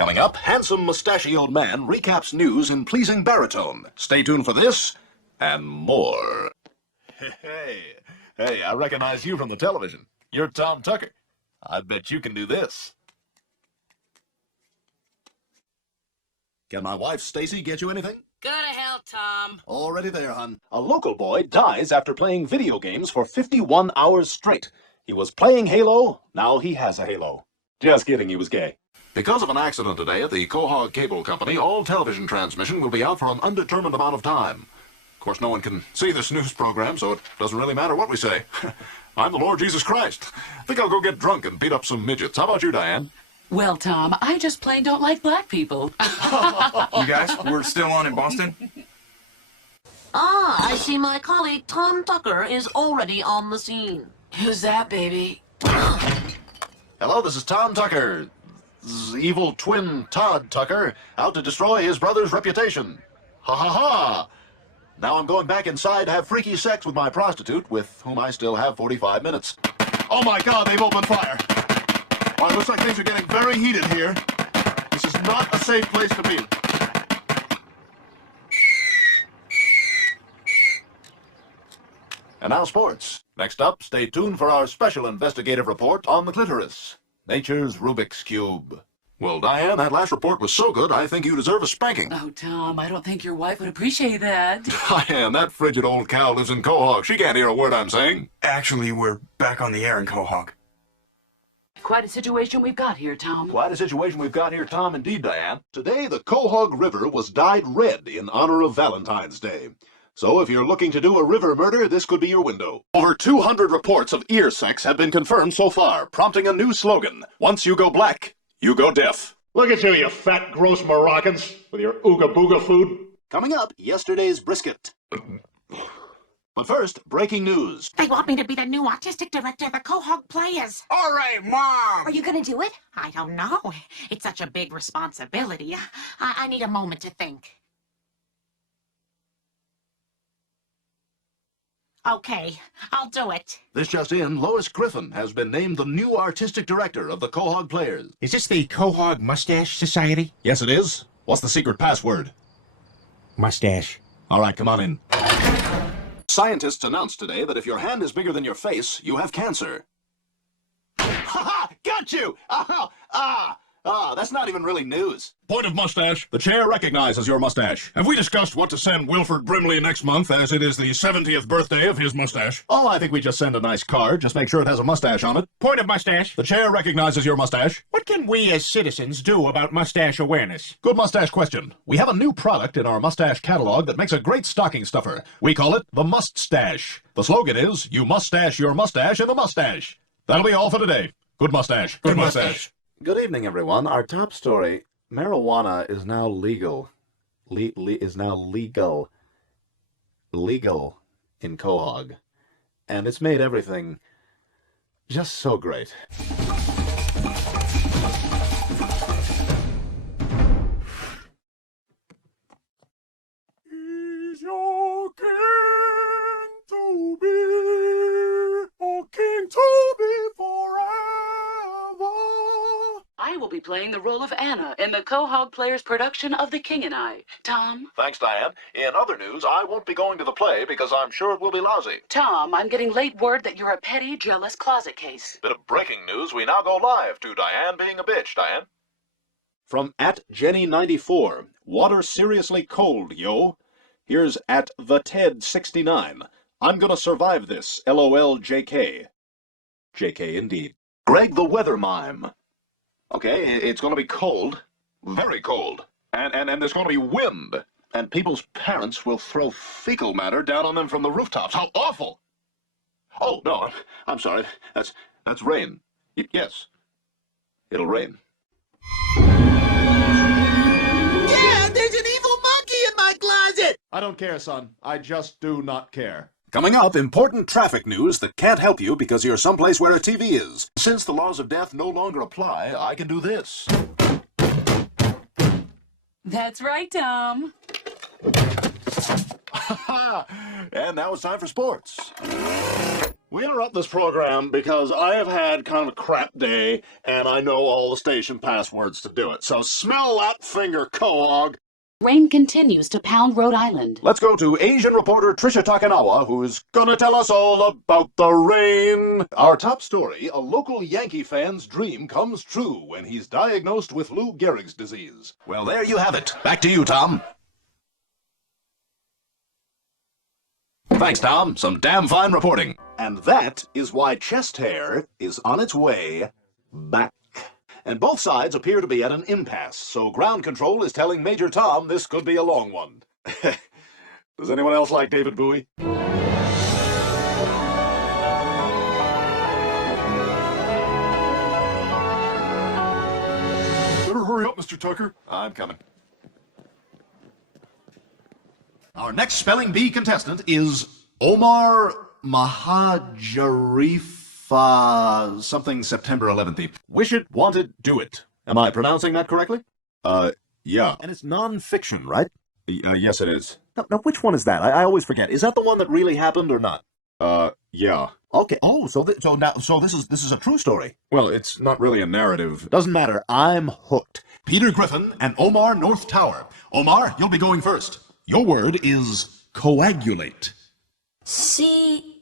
Coming up, handsome mustachioed man recaps news in pleasing baritone. Stay tuned for this and more. Hey, I recognize you from the television. You're Tom Tucker. I bet you can do this. Can my wife, Stacy, get you anything? Go to hell, Tom. Already there, hon. A local boy dies after playing video games for 51 hours straight. He was playing Halo, now he has a Halo. Just kidding, he was gay. Because of an accident today at the Quahog Cable Company, all television transmission will be out for an undetermined amount of time. Of course, no one can see this news program, so it doesn't really matter what we say. I'm the Lord Jesus Christ. I think I'll go get drunk and beat up some midgets. How about you, Diane? Well, Tom, I just plain don't like black people. You guys, we're still on in Boston? Ah, I see my colleague Tom Tucker is already on the scene. Who's that, baby? Hello, this is Tom Tucker. Evil twin Todd Tucker, out to destroy his brother's reputation. Ha ha ha! Now I'm going back inside to have freaky sex with my prostitute, with whom I still have 45 minutes. Oh my God, they've opened fire! Well, it looks like things are getting very heated here. This is not a safe place to be. And now sports. Next up, stay tuned for our special investigative report on the clitoris. Nature's Rubik's Cube. Well, Diane, that last report was so good, I think you deserve a spanking. Oh, Tom, I don't think your wife would appreciate that. Diane, that frigid old cow lives in Quahog. She can't hear a word I'm saying. Actually, we're back on the air in Quahog. Quite a situation we've got here, Tom. Quite a situation we've got here, Tom, indeed, Diane. Today, the Quahog River was dyed red in honor of Valentine's Day. So if you're looking to do a river murder, this could be your window. Over 200 reports of ear sex have been confirmed so far, prompting a new slogan. Once you go black, you go deaf. Look at you fat, gross Moroccans, with your ooga-booga food. Coming up, yesterday's brisket. But first, breaking news. They want me to be the new artistic director of the Quahog Players. All right, Mom! Are you gonna do it? I don't know. It's such a big responsibility. I need a moment to think. Okay, I'll do it. This just in, Lois Griffin has been named the new artistic director of the Quahog Players. Is this the Quahog Mustache Society? Yes, it is. What's the secret password? Mustache. All right, come on in. Scientists announced today that if your hand is bigger than your face, you have cancer. Ha-ha! Got you! That's not even really news. Point of mustache. The chair recognizes your mustache. Have we discussed what to send Wilford Brimley next month, as it is the 70th birthday of his mustache? Oh, I think we just send a nice card. Just make sure it has a mustache on it. Point of mustache. The chair recognizes your mustache. What can we as citizens do about mustache awareness? Good mustache question. We have a new product in our mustache catalog that makes a great stocking stuffer. We call it the Must Stash. The slogan is, you must stash your mustache in the mustache. That'll be all for today. Good mustache. Good mustache. Good evening, everyone. Our top story, marijuana is now legal. Legal in Quahog. And it's made everything just so great. Is your king to be, or king to be forever? I will be playing the role of Anna in the Quahog Players production of The King and I. Tom? Thanks, Diane. In other news, I won't be going to the play because I'm sure it will be lousy. Tom, I'm getting late word that you're a petty, jealous closet case. Bit of breaking news, we now go live to Diane being a bitch, Diane. From @Jenny94, water seriously cold, yo. Here's @TheTed69. I'm gonna survive this, LOL JK. JK indeed. Greg the Weather Mime. Okay, it's gonna be cold. Very cold. And there's gonna be wind. And people's parents will throw fecal matter down on them from the rooftops. How awful! Oh, no, I'm sorry. That's rain. Yes. It'll rain. Yeah, there's an evil monkey in my closet! I don't care, son. I just do not care. Coming up, important traffic news that can't help you because you're someplace where a TV is. Since the laws of death no longer apply, I can do this. That's right, Tom. And now it's time for sports. We interrupt this program because I have had kind of a crap day, and I know all the station passwords to do it. So smell that finger, Quahog. Rain continues to pound Rhode Island. Let's go to Asian reporter Trisha Takanawa, who's gonna tell us all about the rain. Our top story, a local Yankee fan's dream comes true when he's diagnosed with Lou Gehrig's disease. Well, there you have it. Back to you, Tom. Thanks, Tom. Some damn fine reporting. And that is why chest hair is on its way back. And both sides appear to be at an impasse, so ground control is telling Major Tom this could be a long one. Does anyone else like David Bowie? Better hurry up, Mr. Tucker. I'm coming. Our next spelling bee contestant is Omar Mahajarifa something September 11th. Wish it, want it, do it. Am I pronouncing that correctly? Yeah. And it's non-fiction, right? Yes, it is. Now, which one is that? I always forget. Is that the one that really happened or not? Yeah. Okay. Oh, so this is a true story. Well, it's not really a narrative. Doesn't matter. I'm hooked. Peter Griffin and Omar North Tower. Omar, you'll be going first. Your word is coagulate. C-O-A-G-A.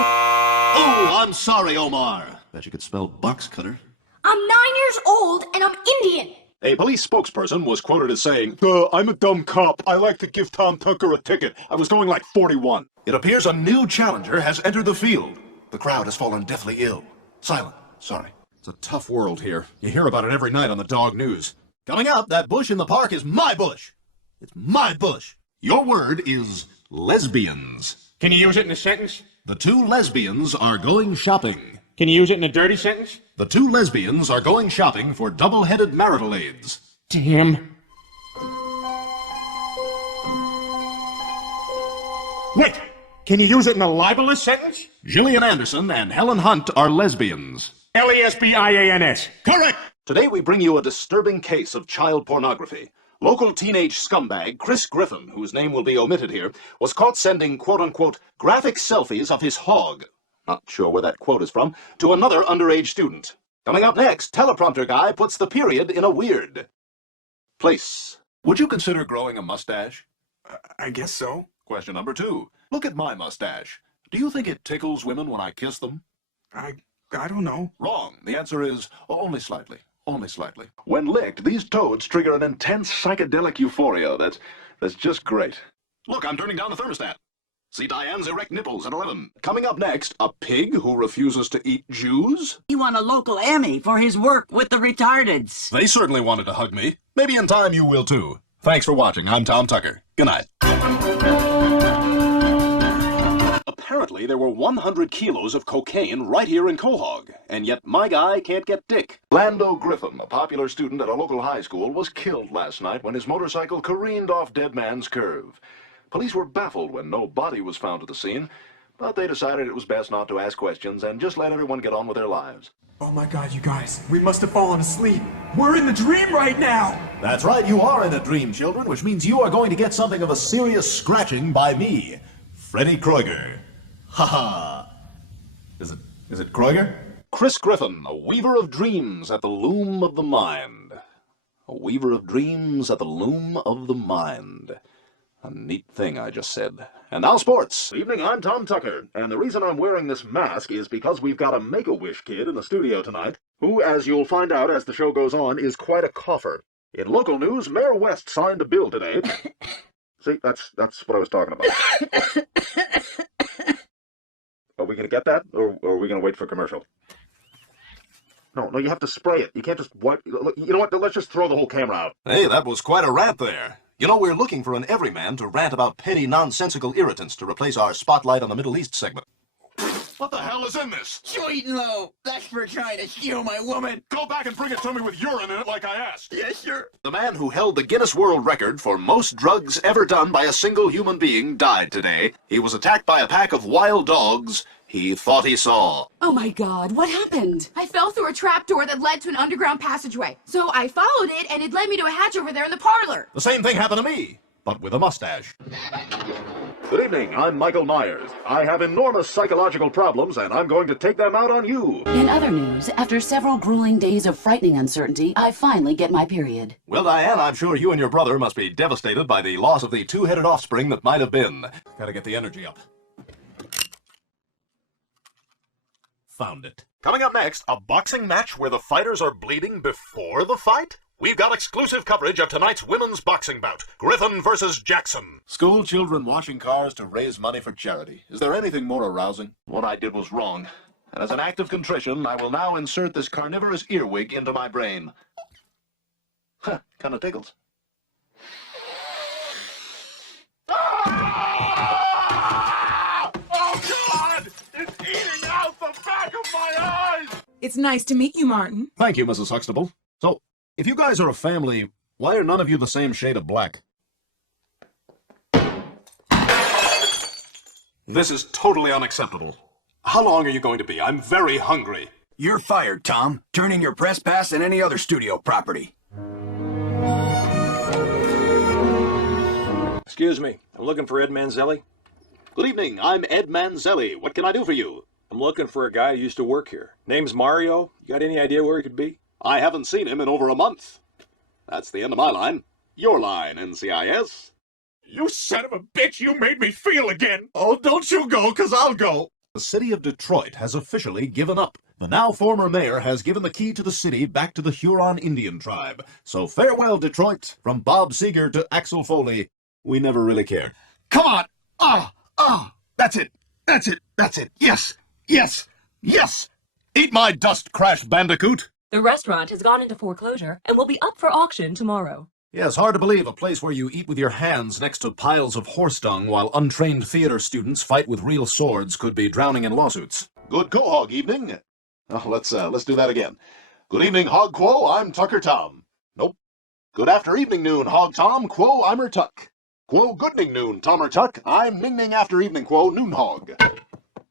Oh, I'm sorry, Omar. Bet you could spell box cutter. I'm 9 years old and I'm Indian. A police spokesperson was quoted as saying, I'm a dumb cop. I like to give Tom Tucker a ticket. I was going like 41. It appears a new challenger has entered the field. The crowd has fallen deathly ill. Silent. Sorry. It's a tough world here. You hear about it every night on the dog news. Coming up, that bush in the park is my bush. It's my bush. Your word is lesbians. Can you use it in a sentence? The two lesbians are going shopping. Can you use it in a dirty sentence? The two lesbians are going shopping for double-headed marital aids. Damn. Wait! Can you use it in a libelous sentence? Gillian Anderson and Helen Hunt are lesbians. Lesbians. Correct! Today we bring you a disturbing case of child pornography. Local teenage scumbag Chris Griffin, whose name will be omitted here, was caught sending quote-unquote graphic selfies of his hog, not sure where that quote is from, to another underage student. Coming up next, teleprompter guy puts the period in a weird place. Would you consider growing a mustache? I guess so. Question number 2. Look at my mustache. Do you think it tickles women when I kiss them? I don't know. Wrong. The answer is only slightly. Only slightly. When licked, these toads trigger an intense psychedelic euphoria that's just great. Look, I'm turning down the thermostat. See Diane's erect nipples at 11. Coming up next, a pig who refuses to eat Jews. He won a local Emmy for his work with the retardeds. They certainly wanted to hug me. Maybe in time you will too. Thanks for watching. I'm Tom Tucker. Good night. Apparently, there were 100 kilos of cocaine right here in Quahog, and yet my guy can't get dick. Lando Griffin, a popular student at a local high school, was killed last night when his motorcycle careened off Dead Man's Curve. Police were baffled when no body was found at the scene, but they decided it was best not to ask questions and just let everyone get on with their lives. Oh my god, you guys. We must have fallen asleep. We're in the dream right now. That's right, you are in a dream, children, which means you are going to get something of a serious scratching by me, Freddy Krueger. Ha ha! Is it Krueger? Chris Griffin, a weaver of dreams at the loom of the mind. A weaver of dreams at the loom of the mind. A neat thing I just said. And now sports. Good evening, I'm Tom Tucker, and the reason I'm wearing this mask is because we've got a Make-A-Wish kid in the studio tonight, who, as you'll find out as the show goes on, is quite a cougher. In local news, Mayor West signed a bill today. See, that's what I was talking about. Are we going to get that, or are we going to wait for commercial? No, you have to spray it. You can't just wipe. You know what? Let's just throw the whole camera out. Hey, that was quite a rant there. You know, we're looking for an everyman to rant about petty, nonsensical irritants to replace our Spotlight on the Middle East segment. What the hell is in this? Sweet and low. That's for trying to steal my woman. Go back and bring it to me with urine in it like I asked. Yeah, sure. The man who held the Guinness World Record for most drugs ever done by a single human being died today. He was attacked by a pack of wild dogs he thought he saw. Oh my God, what happened? I fell through a trapdoor that led to an underground passageway. So I followed it and it led me to a hatch over there in the parlor. The same thing happened to me. but with a mustache. Good evening, I'm Michael Myers. I have enormous psychological problems, and I'm going to take them out on you. In other news, after several grueling days of frightening uncertainty, I finally get my period. Well, Diane, I'm sure you and your brother must be devastated by the loss of the two-headed offspring that might have been. Gotta get the energy up. Found it. Coming up next, a boxing match where the fighters are bleeding before the fight? We've got exclusive coverage of tonight's women's boxing bout, Griffin versus Jackson. School children washing cars to raise money for charity. Is there anything more arousing? What I did was wrong. And as an act of contrition, I will now insert this carnivorous earwig into my brain. Huh, kind of tickles. Ah! Oh, God! It's eating out the back of my eyes! It's nice to meet you, Martin. Thank you, Mrs. Huxtable. So, if you guys are a family, why are none of you the same shade of black? This is totally unacceptable. How long are you going to be? I'm very hungry. You're fired, Tom. Turn in your press pass and any other studio property. Excuse me, I'm looking for Ed Manzelli. Good evening, I'm Ed Manzelli. What can I do for you? I'm looking for a guy who used to work here. Name's Mario. You got any idea where he could be? I haven't seen him in over a month. That's the end of my line. Your line, NCIS. You son of a bitch, you made me feel again. Oh, don't you go, 'cause I'll go. The city of Detroit has officially given up. The now former mayor has given the key to the city back to the Huron Indian tribe. So farewell, Detroit. From Bob Seger to Axel Foley, we never really cared. Come on. That's it. That's it. That's it. Yes. Yes. Yes. Eat my dust, Crash Bandicoot. The restaurant has gone into foreclosure and will be up for auction tomorrow. Yes, hard to believe a place where you eat with your hands next to piles of horse dung while untrained theater students fight with real swords could be drowning in lawsuits. Good Quahog evening. Oh, let's do that again. Good evening, Hog Quo. I'm Tucker Tom. Nope. Good after evening noon, Hog Tom. Quo, I'm Tuck. Quo, goodning noon, Tom Tuck. I'm Ning Ning after evening Quo, noon Hog.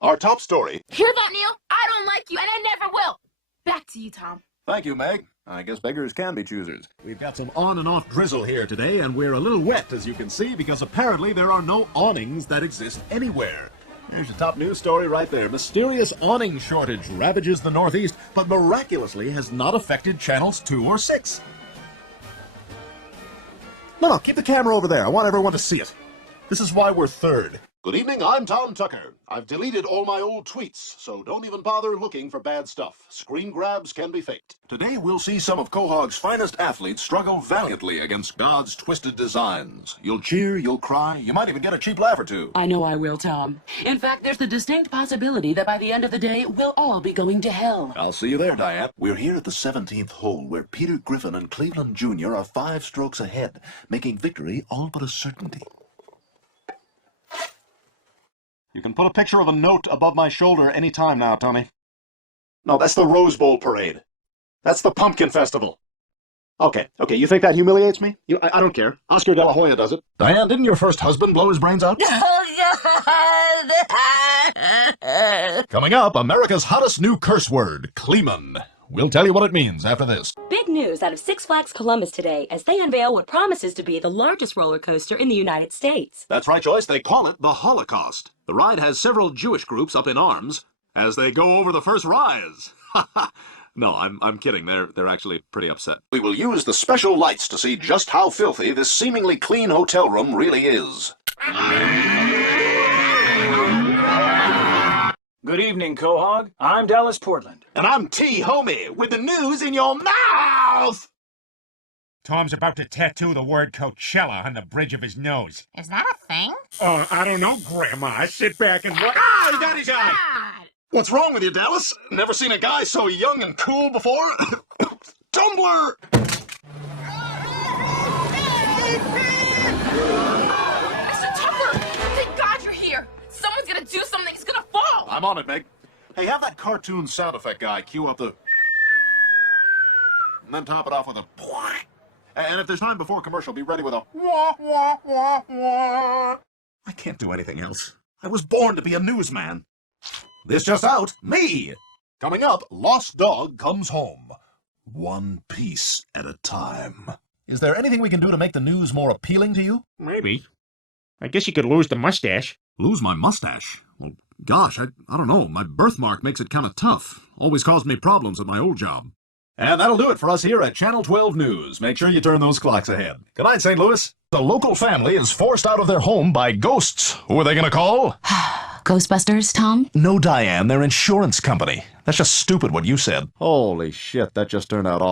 Our top story. Hear that, Neil? I don't like you, and I never will. Back to you, Tom. Thank you, Meg. I guess beggars can be choosers. We've got some on and off drizzle here today, and we're a little wet, as you can see, because apparently there are no awnings that exist anywhere. There's your top news story right there. Mysterious awning shortage ravages the Northeast, but miraculously has not affected channels 2 or 6. No, keep the camera over there. I want everyone to see it. This is why we're third. Good evening, I'm Tom Tucker. I've deleted all my old tweets, so don't even bother looking for bad stuff. Screen grabs can be faked. Today we'll see some of Quahog's finest athletes struggle valiantly against God's twisted designs. You'll cheer, you'll cry, you might even get a cheap laugh or two. I know I will, Tom. In fact, there's the distinct possibility that by the end of the day, we'll all be going to hell. I'll see you there, Diane. We're here at the 17th hole, where Peter Griffin and Cleveland Jr. are 5 strokes ahead, making victory all but a certainty. You can put a picture of a note above my shoulder any time now, Tony. No, that's the Rose Bowl parade. That's the Pumpkin Festival. Okay, you think that humiliates me? I don't care. Oscar De La Hoya does it. Diane, didn't your first husband blow his brains out? Coming up, America's hottest new curse word, Kleeman. We'll tell you what it means after this. Big news out of Six Flags Columbus today as they unveil what promises to be the largest roller coaster in the United States. That's right, Joyce. They call it the Holocaust. The ride has several Jewish groups up in arms as they go over the first rise. No, I'm kidding. They're actually pretty upset. We will use the special lights to see just how filthy this seemingly clean hotel room really is. Good evening, Quahog. I'm Dallas Portland. And I'm T. Homie, with the news in your mouth! Tom's about to tattoo the word Coachella on the bridge of his nose. Is that a thing? I don't know, Grandma. Sit back and look. Ah, he got his eye! What's wrong with you, Dallas? Never seen a guy so young and cool before? Tumbler! Mr. Tucker! Thank God you're here! Someone's gonna do something, he's gonna fall! I'm on it, Meg. Hey, have that cartoon sound effect guy cue up the... and then top it off with a... and if there's time before commercial, be ready with a... wah, wah, wah, wah. I can't do anything else. I was born to be a newsman. This just out, me! Coming up, Lost Dog comes home. One piece at a time. Is there anything we can do to make the news more appealing to you? Maybe. I guess you could lose the mustache. Lose my mustache? Well, gosh, I don't know. My birthmark makes it kind of tough. Always caused me problems at my old job. And that'll do it for us here at Channel 12 News. Make sure you turn those clocks ahead. Good night, St. Louis. The local family is forced out of their home by ghosts. Who are they going to call? Ghostbusters, Tom? No, Diane, their insurance company. That's just stupid what you said. Holy shit, that just turned out awful.